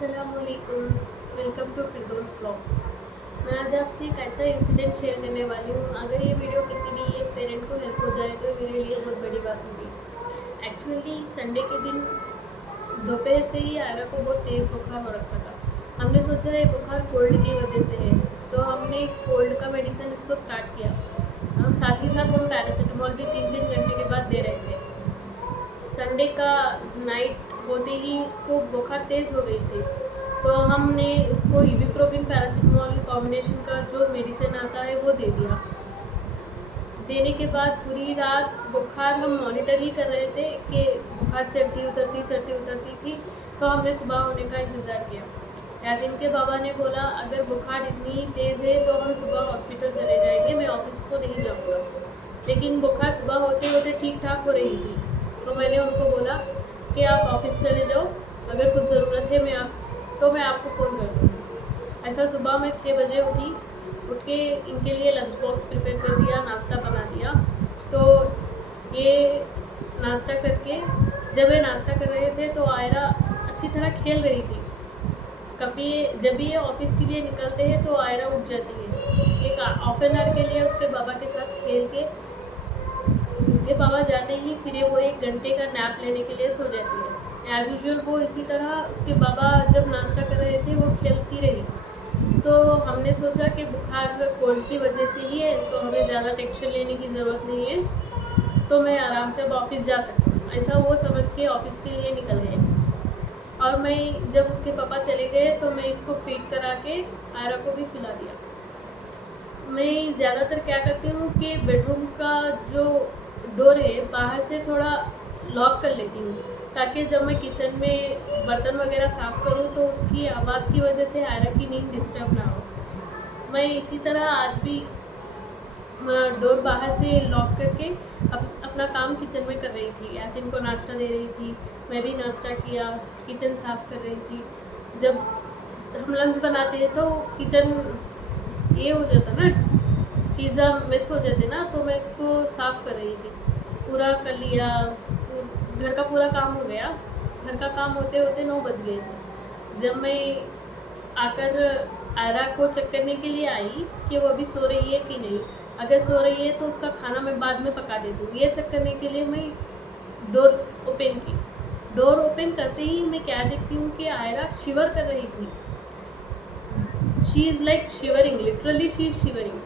अस्सलामुअलैकुम, welcome to Firdous blogs. मैं आज आपसे एक ऐसा इंसिडेंट शेयर करने वाली हूँ। अगर ये वीडियो किसी भी एक पेरेंट को हेल्प हो जाए तो मेरे लिए बहुत बड़ी बात होगी। एक्चुअली संडे के दिन दोपहर से ही आयरा को बहुत तेज़ बुखार हो रखा था। हमने सोचा ये बुखार कोल्ड की वजह से है, तो हमने कोल्ड का मेडिसिन उसको स्टार्ट किया और साथ ही साथ हम पैरासीटामोल भी 3-3 घंटे के बाद दे रहे थे। संडे का नाइट होते ही उसको बुखार तेज़ हो गई थी, तो हमने उसको इबुप्रोफेन पैरासीटामोल कॉम्बिनेशन का जो मेडिसिन आता है वो दे दिया। देने के बाद पूरी रात बुखार हम मॉनिटर ही कर रहे थे कि बुखार चढ़ती उतरती थी, तो हमने सुबह होने का इंतज़ार किया। यासीन के बाबा ने बोला अगर बुखार इतनी तेज़ है तो हम सुबह हॉस्पिटल चले जाएंगे, मैं ऑफिस को नहीं जाऊँगा। लेकिन बुखार सुबह होते होते ठीक ठाक हो रही थी, तो मैंने उनको बोला कि आप ऑफिस चले जाओ, अगर कुछ ज़रूरत है मैं आपको फ़ोन कर दूँगी। ऐसा सुबह मैं 6 बजे उठ के इनके लिए लंच बॉक्स प्रिपेयर कर दिया, नाश्ता बना दिया। तो ये नाश्ता करके जब ये नाश्ता कर रहे थे तो आयरा अच्छी तरह खेल रही थी। कभी जब भी ये ऑफिस के लिए निकलते हैं तो आयरा उठ जाती है। एक हाफ एन आवर के लिए उसके बाबा के साथ खेल के उसके पापा जाते ही फिर वो 1 घंटे का नैप लेने के लिए सो जाती है। एज़ यूजुअल वो इसी तरह उसके बाबा जब नाश्ता कर रहे थे वो खेलती रही। तो हमने सोचा कि बुखार कोल्ड की वजह से ही है, तो हमें ज़्यादा टेंशन लेने की ज़रूरत नहीं है, तो मैं आराम से अब ऑफिस जा सकती हूँ। ऐसा वो समझ के ऑफिस के लिए निकल गए। और मैं जब उसके पापा चले गए तो मैं इसको फीड करा के आयरा को भी सुला दिया। मैं ज़्यादातर क्या करती हूँ कि बेडरूम का जो डोर है बाहर से थोड़ा लॉक कर लेती हूँ, ताकि जब मैं किचन में बर्तन वगैरह साफ़ करूँ तो उसकी आवाज़ की वजह से आयरा की नींद डिस्टर्ब ना हो। मैं इसी तरह आज भी डोर बाहर से लॉक करके अपना काम किचन में कर रही थी। यासीन को नाश्ता दे रही थी, मैं भी नाश्ता किया, किचन साफ़ कर रही थी। जब हम लंच बनाते हैं तो किचन ये हो जाता ना, चीज़ें मिस हो जाती ना, तो मैं इसको साफ़ कर रही थी। पूरा कर लिया, घर का पूरा काम हो गया। घर का काम होते होते 9 बज गए थे। जब मैं आकर आयरा को चेक करने के लिए आई कि वो अभी सो रही है कि नहीं, अगर सो रही है तो उसका खाना मैं बाद में पका देती हूँ। ये चेक करने के लिए मैं डोर ओपन की। डोर ओपन करते ही मैं क्या देखती हूँ कि आयरा शिवर कर रही थी। She is like shivering, literally she is shivering.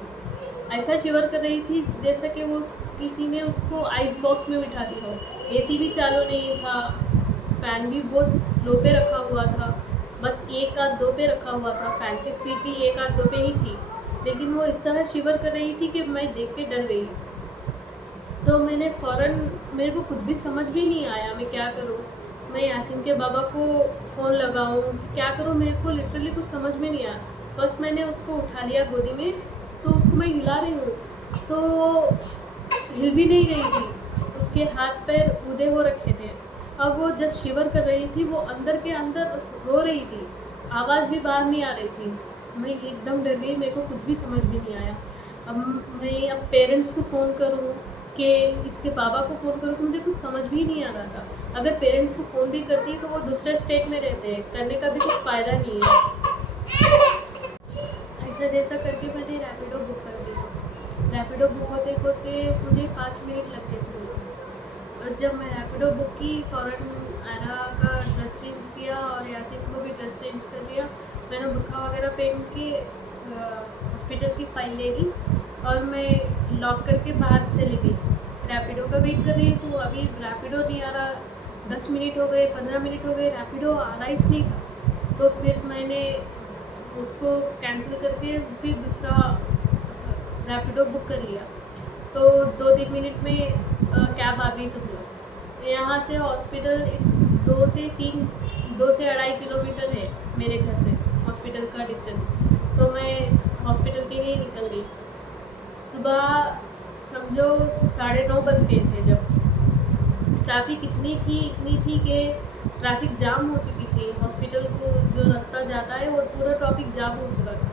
ऐसा शिवर कर रही थी जैसा कि वो किसी ने उसको आइस बॉक्स में बिठा दिया हो। एसी भी चालू नहीं था, फ़ैन भी बहुत स्लो पे रखा हुआ था, बस 1 आध 2 पे रखा हुआ था। फ़ैन की स्पीड भी 1 आध 2 पे ही थी, लेकिन वो इस तरह शिवर कर रही थी कि मैं देख के डर गई। तो मैंने फ़ौरन, मेरे को कुछ भी समझ भी नहीं आया मैं क्या करूँ। मैं यासीन के बाबा को फ़ोन लगाऊँ, क्या करूँ, मेरे को लिटरली कुछ समझ में नहीं आया। फर्स्ट मैंने उसको उठा लिया गोदी में, तो उसको मैं हिला रही हूँ तो हिल भी नहीं रही थी, उसके हाथ पैर ऊधे हो रखे थे। अब वो जस्ट शिवर कर रही थी, वो अंदर के अंदर रो रही थी, आवाज़ भी बाहर नहीं आ रही थी। मैं एकदम डर गई, मेरे को कुछ भी समझ में नहीं आया। अब पेरेंट्स को फ़ोन करूँ कि इसके बाबा को फ़ोन करूँ, मुझे कुछ समझ भी नहीं आ रहा था। अगर पेरेंट्स को फ़ोन भी करती तो वो दूसरे स्टेट में रहते हैं, करने का भी कुछ फ़ायदा नहीं है। ऐसा जैसा करके मैंने रैपिडो बुक कर दी। रैपिडो बुक होते होते मुझे 5 मिनट लग गए समझो। और जब मैं रैपिडो बुक की, फ़ौरन आयरा का ड्रेस चेंज किया और यासीन को भी ड्रेस चेंज कर लिया। मैंने बुर्का वगैरह पहन के हॉस्पिटल की फ़ाइल ले ली और मैं लॉक करके बाहर चली गई। रैपिडो का वेट कर रही हूँ तो अभी रैपिडो नहीं आ रहा। 10 मिनट हो गए, 15 मिनट हो गए, रैपिडो आ रहा ही नहीं था। तो फिर मैंने उसको कैंसिल करके फिर दूसरा रैपिडो बुक कर लिया। तो 2-3 मिनट में कैब आ गई समझो। यहाँ से हॉस्पिटल 2 से 2.5 किलोमीटर है मेरे घर से हॉस्पिटल का डिस्टेंस। तो मैं हॉस्पिटल के लिए निकल गई। सुबह समझो 9:30 बज गए थे जब ट्रैफिक इतनी थी कि ट्रैफिक जाम हो चुकी थी। हॉस्पिटल को जो रास्ता जाता है वो पूरा ट्रैफिक जाम हो चुका था।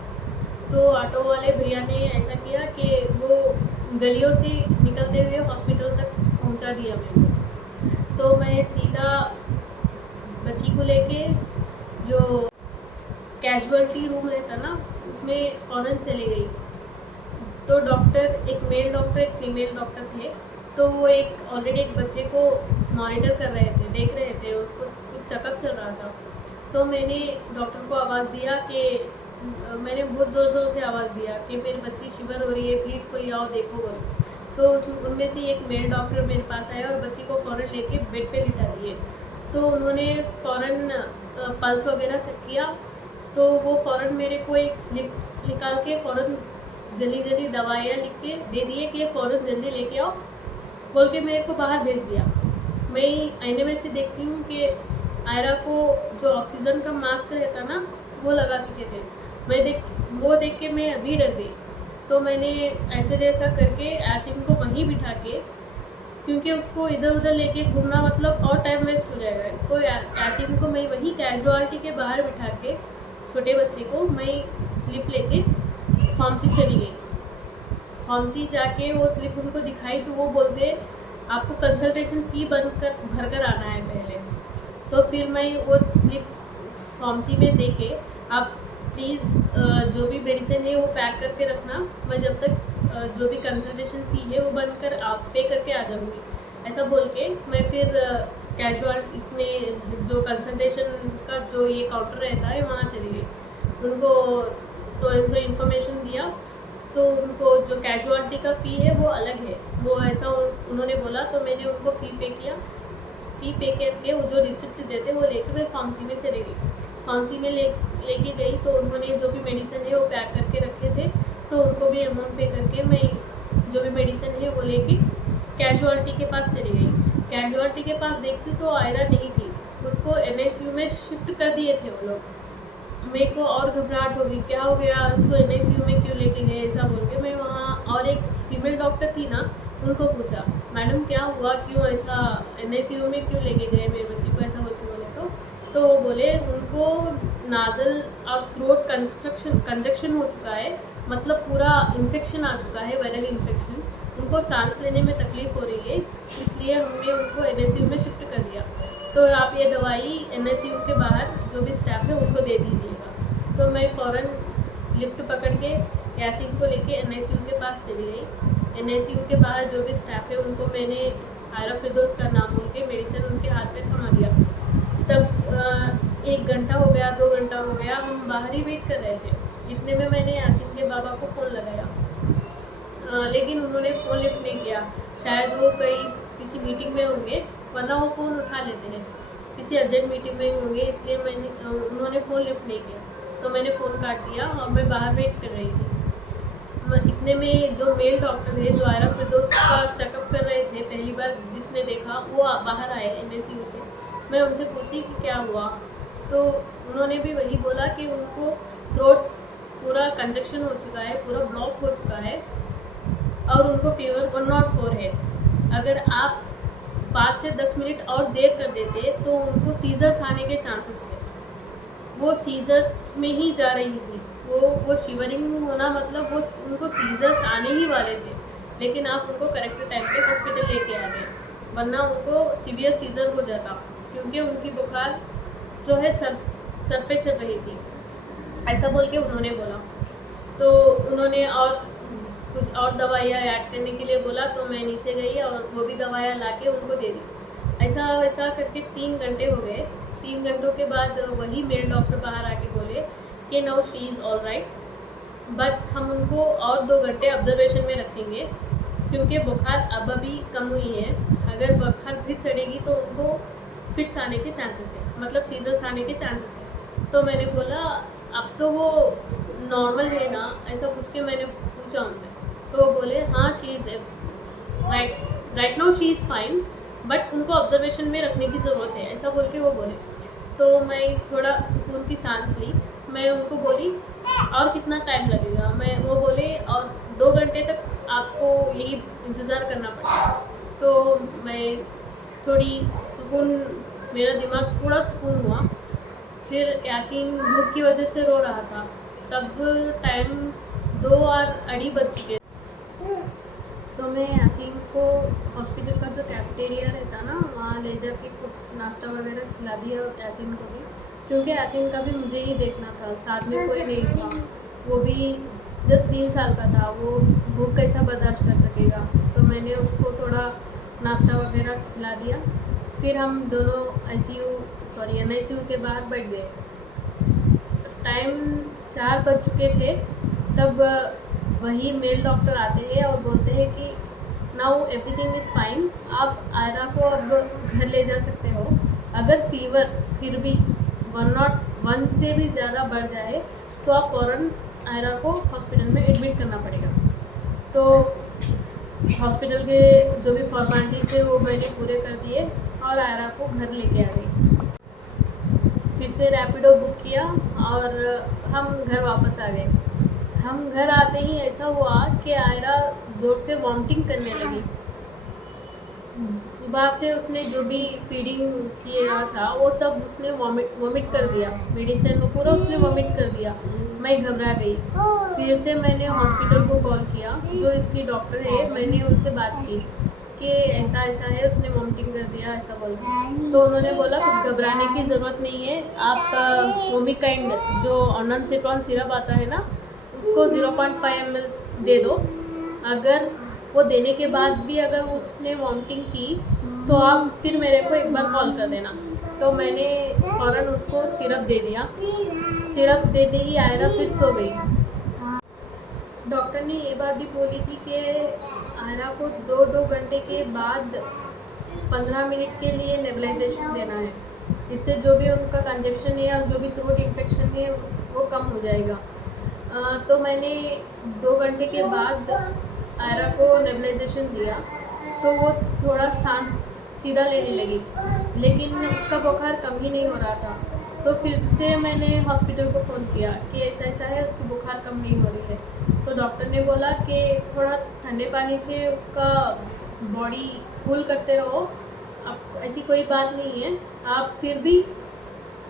तो ऑटो वाले भैया ने ऐसा किया कि वो गलियों से निकलते हुए हॉस्पिटल तक पहुंचा दिया मेरे को। तो मैं सीधा बच्ची को लेके जो कैजुअलिटी रूम रहता ना, उसमें फ़ौरन चली गई। तो डॉक्टर, एक मेल डॉक्टर एक फीमेल डॉक्टर थे, तो वो एक ऑलरेडी एक बच्चे को मॉनिटर कर रहे थे, देख रहे थे, उसको कुछ चेकअप चल रहा था। तो मैंने डॉक्टर को आवाज़ दिया कि मैंने बहुत ज़ोर से आवाज़ दिया कि मेरी बच्ची शिवर हो रही है, प्लीज़ कोई आओ देखो बोलो। तो उनमें से एक मेल डॉक्टर मेरे पास आया और बच्ची को फ़ौरन लेके बेड पे लिटा दिए। तो उन्होंने फ़ौरन पल्स वगैरह चेक किया, तो वो फ़ौरन मेरे को एक स्लिप निकाल के फ़ौरन जल्दी दवाइयाँ लिख के दे दिए कि फ़ौरन जल्दी लेके आओ बोल के मेरे को बाहर भेज दिया। मैं आईने में से देखती हूँ कि आयरा को जो ऑक्सीजन का मास्क रहता ना, वो लगा चुके थे। वो देख के मैं अभी डर गई। तो मैंने ऐसे जैसा करके यासीन को वहीं बिठा के, क्योंकि उसको इधर उधर लेके घूमना मतलब और टाइम वेस्ट हो जाएगा, इसको यासीन को मैं वहीं कैजुअलिटी के बाहर बिठा के, छोटे बच्चे को मैं स्लिप लेके फार्मेसी चली गई। फार्मेसी जाके वो स्लिप उनको दिखाई तो वो बोलते आपको कंसल्टेशन फ़ी भर कर आना है पहले। तो फिर मैं वो स्लिप फार्मेसी में दे के, आप प्लीज़ जो भी मेडिसिन है वो पैक करके रखना, मैं जब तक जो भी कंसल्टेशन फ़ी है वो बनकर आप पे करके आ जाऊँगी, ऐसा बोल के मैं फिर कैजुअल इसमें जो कंसल्टेशन का जो ये काउंटर रहता है वहाँ चली गई। उनको सो एंड सो इन्फॉर्मेशन दिया, तो उनको जो कैजुअलिटी का फ़ी है वो अलग है, वो ऐसा उन्होंने बोला। तो मैंने उनको फ़ी पे किया। फ़ी पे करके वो जो रिसिप्ट देते वो लेके मैं फार्मेसी में चली गई। फार्मेसी में लेके गई तो उन्होंने जो भी मेडिसिन है वो पैक करके रखे थे, तो उनको भी अमाउंट पे करके मैं जो भी मेडिसिन है वो लेके कैजुअलिटी के पास चली गई। कैजुअलिटी के पास देखती तो आयरा नहीं थी, उसको NICU में शिफ्ट कर दिए थे वो लोग। मेरे को और घबराहट हो गई, क्या हो गया, उसको NICU में क्यों लेके गए, ऐसा बोल के मैं वहाँ, और एक फीमेल डॉक्टर थी ना, उनको पूछा मैडम क्या हुआ, क्यों ऐसा NICU में क्यों लेके गए मेरे बच्चे को, ऐसा बोल के बोले। तो वो बोले उनको नाजल और थ्रोट कंजक्शन हो चुका है, मतलब पूरा इन्फेक्शन आ चुका है, वायरल इन्फेक्शन, उनको सांस लेने में तकलीफ़ हो रही है, इसलिए हमने उनको NICU में शिफ्ट कर दिया। तो आप ये दवाई NICU के बाहर जो भी स्टाफ है उनको दे दीजिएगा। तो मैं फ़ौरन लिफ्ट पकड़ के यासीन को लेके NICU के पास चली गई। NICU के बाहर जो भी स्टाफ है उनको मैंने आयरा फिरदौस का नाम बोल के मेडिसिन उनके हाथ में थमा दिया। तब 1 घंटा हो गया, 2 घंटा हो गया, हम बाहर ही वेट कर रहे थे। इतने में मैंने यासीन के बाबा को फ़ोन लगाया, लेकिन उन्होंने फ़ोन लिफ्ट नहीं किया। शायद वो किसी मीटिंग में होंगे, वरना वो फ़ोन उठा लेते हैं, किसी अर्जेंट मीटिंग में होंगे, इसलिए उन्होंने फ़ोन लिफ्ट नहीं किया। तो मैंने फ़ोन काट दिया और मैं बाहर वेट कर रही थी। इतने में जो मेल डॉक्टर है जो आयरा फिरदौस का चेकअप कर रहे थे, पहली बार जिसने देखा, वो बाहर आए NICU से। मैं उनसे पूछी कि क्या हुआ, तो उन्होंने भी वही बोला कि उनको थ्रोट पूरा कंजक्शन हो चुका है, पूरा ब्लॉक हो चुका है और उनको फीवर 104 है। अगर आप 5 से 10 मिनट और देर कर देते तो उनको सीजर्स आने के चांसेस थे। वो सीजर्स में ही जा रही थी, वो शिवरिंग होना मतलब वो उनको सीजर्स आने ही वाले थे, लेकिन आप उनको करेक्ट टाइम पे हॉस्पिटल लेके आ गए, वरना उनको सीवियर सीजर हो जाता, क्योंकि उनकी बुखार जो है सर पे चढ़ रही थी, ऐसा बोल के उन्होंने बोला। तो उन्होंने और कुछ और दवाइयाँ ऐड करने के लिए बोला, तो मैं नीचे गई और वो भी दवाइयाँ ला के उनको दे दी। ऐसा वैसा करके 3 घंटे हो गए। 3 घंटों के बाद वही मेल डॉक्टर बाहर आके बोले कि now she is all right, but हम उनको और 2 घंटे ऑब्जर्वेशन में रखेंगे, क्योंकि बुखार अब अभी कम हुई है। अगर बुखार फिर चढ़ेगी तो उनको फिट्स आने के चांसेस है, मतलब सीजर्स आने के चांसेस है। तो मैंने बोला अब तो वो नॉर्मल है ना, ऐसा पूछ के मैंने पूछा उनसे। तो वो बोले हाँ she is right now she is fine, but उनको ऑब्जर्वेशन में रखने की ज़रूरत है, ऐसा बोल के वो बोले। तो मैं थोड़ा सुकून की सांस ली। मैं उनको बोली और कितना टाइम लगेगा, वो बोले और 2 घंटे तक आपको यही इंतज़ार करना पड़ेगा। तो मैं थोड़ी सुकून, मेरा दिमाग थोड़ा सुकून हुआ। फिर यासीन भूख की वजह से रो रहा था, तब टाइम 2 और अढ़ी बज चुके। तो मैं यासीन को हॉस्पिटल का जो कैफेटेरिया रहता ना, वहाँ ले जाके कुछ नाश्ता वगैरह खिला दिया यासीन को भी, क्योंकि आसिन का भी मुझे ही देखना था, साथ में कोई नहीं था, वो भी जस्ट 3 साल का था, वो भूख कैसा बर्दाश्त कर सकेगा। तो मैंने उसको थोड़ा नाश्ता वगैरह खिला दिया। फिर हम दोनों NICU के बाद बैठ गए। टाइम 4 बज चुके थे, तब वही मेल डॉक्टर आते हैं और बोलते हैं कि नाउ एवरीथिंग इज़ फाइन, आप आयरा को अब घर ले जा सकते हो। अगर फीवर फिर भी 101 से भी ज़्यादा बढ़ जाए तो आप फ़ौरन आयरा को हॉस्पिटल में एडमिट करना पड़ेगा। तो हॉस्पिटल के जो भी फॉर्मेलिटीज़ है वो मैंने पूरे कर दिए और आयरा को घर लेके आ गई। फिर से रैपिडो बुक किया और हम घर वापस आ गए। हम घर आते ही ऐसा हुआ कि आयरा ज़ोर से वॉमिटिंग करने लगी। सुबह से उसने जो भी फीडिंग किया था वो सब उसने वॉमिट कर दिया, मेडिसिन वो पूरा उसने वॉमिट कर दिया। मैं घबरा गई। फिर से मैंने हॉस्पिटल को कॉल किया, जो इसकी डॉक्टर है, मैंने उनसे बात की कि ऐसा ऐसा है, उसने वॉमिटिंग कर दिया ऐसा बोल के। तो उन्होंने बोला कुछ घबराने की ज़रूरत नहीं है, आप वोमिकाइंड जो ऑनॉनसेट्रॉन सिरप आता है ना, उसको 0.5 ml दे दो। अगर वो देने के बाद भी अगर उसने वॉमिटिंग की तो आप फिर मेरे को एक बार कॉल कर देना। तो मैंने फ़ौरन उसको सिरप दे दिया। सिरप देते ही आयरा फिर सो गई। डॉक्टर ने ये बात भी बोली थी कि आयरा को 2-2 घंटे के बाद 15 मिनट के लिए नेबुलाइजेशन देना है। इससे जो भी उनका कंजक्शन है या जो भी थ्रोट इन्फेक्शन है वो कम हो जाएगा। तो मैंने 2 घंटे के बाद आयरा को नेबुलाइजेशन दिया तो वो थोड़ा सांस सीधा लेने लगी, लेकिन उसका बुखार कम ही नहीं हो रहा था। तो फिर से मैंने हॉस्पिटल को फ़ोन किया कि ऐसा ऐसा है, उसकी बुखार कम नहीं हो रही है। तो डॉक्टर ने बोला कि थोड़ा ठंडे पानी से उसका बॉडी कूल करते रहो, अब ऐसी कोई बात नहीं है, आप फिर भी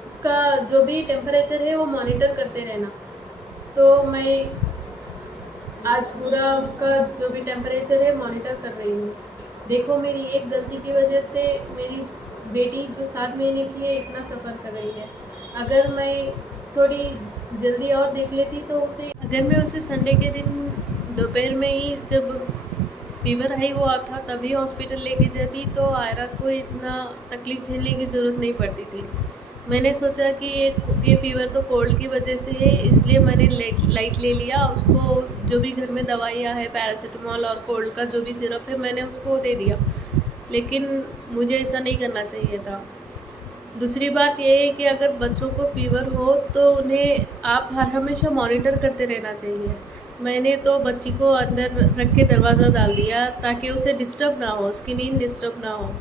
उसका जो भी टेम्परेचर है वो मॉनिटर करते रहना। तो मैं आज पूरा उसका जो भी टेम्परेचर है मॉनिटर कर रही हूँ। देखो मेरी एक गलती की वजह से मेरी बेटी जो 7 महीने की है इतना सफ़र कर रही है। अगर मैं थोड़ी जल्दी और देख लेती तो उसे संडे के दिन दोपहर में ही जब फीवर हाई हुआ था तभी हॉस्पिटल लेके जाती तो आयरा को इतना तकलीफ़ झेलने की ज़रूरत नहीं पड़ती थी। मैंने सोचा कि ये फ़ीवर तो कोल्ड की वजह से है, इसलिए मैंने लाइट ले लिया। उसको जो भी घर में दवाइयाँ है, पैरासीटामॉल और कोल्ड का जो भी सिरप है, मैंने उसको दे दिया। लेकिन मुझे ऐसा नहीं करना चाहिए था। दूसरी बात ये है कि अगर बच्चों को फ़ीवर हो तो उन्हें आप हर हमेशा मॉनिटर करते रहना चाहिए। मैंने तो बच्ची को अंदर रख के दरवाज़ा डाल दिया ताकि उसे डिस्टर्ब ना हो, उसकी नींद डिस्टर्ब ना हो।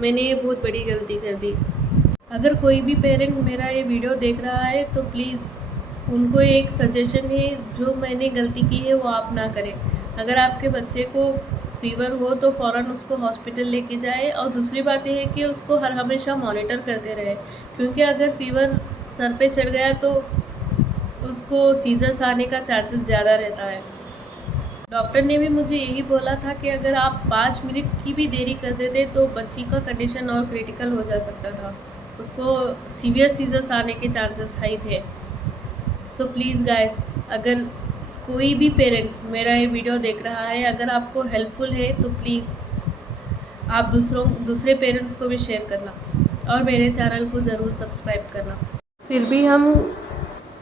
मैंने ये बहुत बड़ी गलती कर दी। अगर कोई भी पेरेंट मेरा ये वीडियो देख रहा है तो प्लीज़ उनको एक सजेशन है, जो मैंने गलती की है वो आप ना करें। अगर आपके बच्चे को फ़ीवर हो तो फ़ौरन उसको हॉस्पिटल लेके जाए। और दूसरी बात ये है कि उसको हर हमेशा मॉनिटर करते रहे, क्योंकि अगर फ़ीवर सर पे चढ़ गया तो उसको सीज़र्स आने का चांसेस ज़्यादा रहता है। डॉक्टर ने भी मुझे यही बोला था कि अगर आप 5 मिनट की भी देरी कर देते तो बच्ची का कंडीशन और क्रिटिकल हो जा सकता था, उसको सीवियर सीज़र्स आने के चांसेस हाई थे। सो प्लीज़ गाइस, अगर कोई भी पेरेंट मेरा ये वीडियो देख रहा है, अगर आपको हेल्पफुल है तो प्लीज़ आप दूसरे पेरेंट्स को भी शेयर करना और मेरे चैनल को ज़रूर सब्सक्राइब करना। फिर भी हम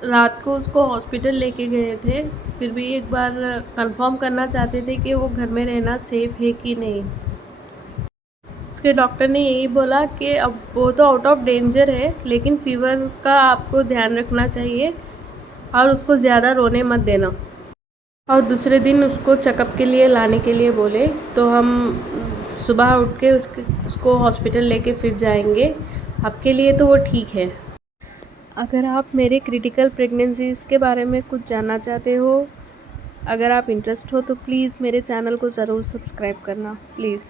रात को उसको हॉस्पिटल लेके गए थे, फिर भी एक बार कंफर्म करना चाहते थे कि वो घर में रहना सेफ़ है कि नहीं। उसके डॉक्टर ने यही बोला कि अब वो तो आउट ऑफ डेंजर है, लेकिन फ़ीवर का आपको ध्यान रखना चाहिए और उसको ज़्यादा रोने मत देना। और दूसरे दिन उसको चेकअप के लिए लाने के लिए बोले, तो हम सुबह उठ के उसको हॉस्पिटल लेके फिर जाएंगे। आपके लिए तो वो ठीक है। अगर आप मेरे क्रिटिकल प्रेगनेंसीज़ के बारे में कुछ जानना चाहते हो, अगर आप इंटरेस्ट हो तो प्लीज़ मेरे चैनल को ज़रूर सब्सक्राइब करना प्लीज़।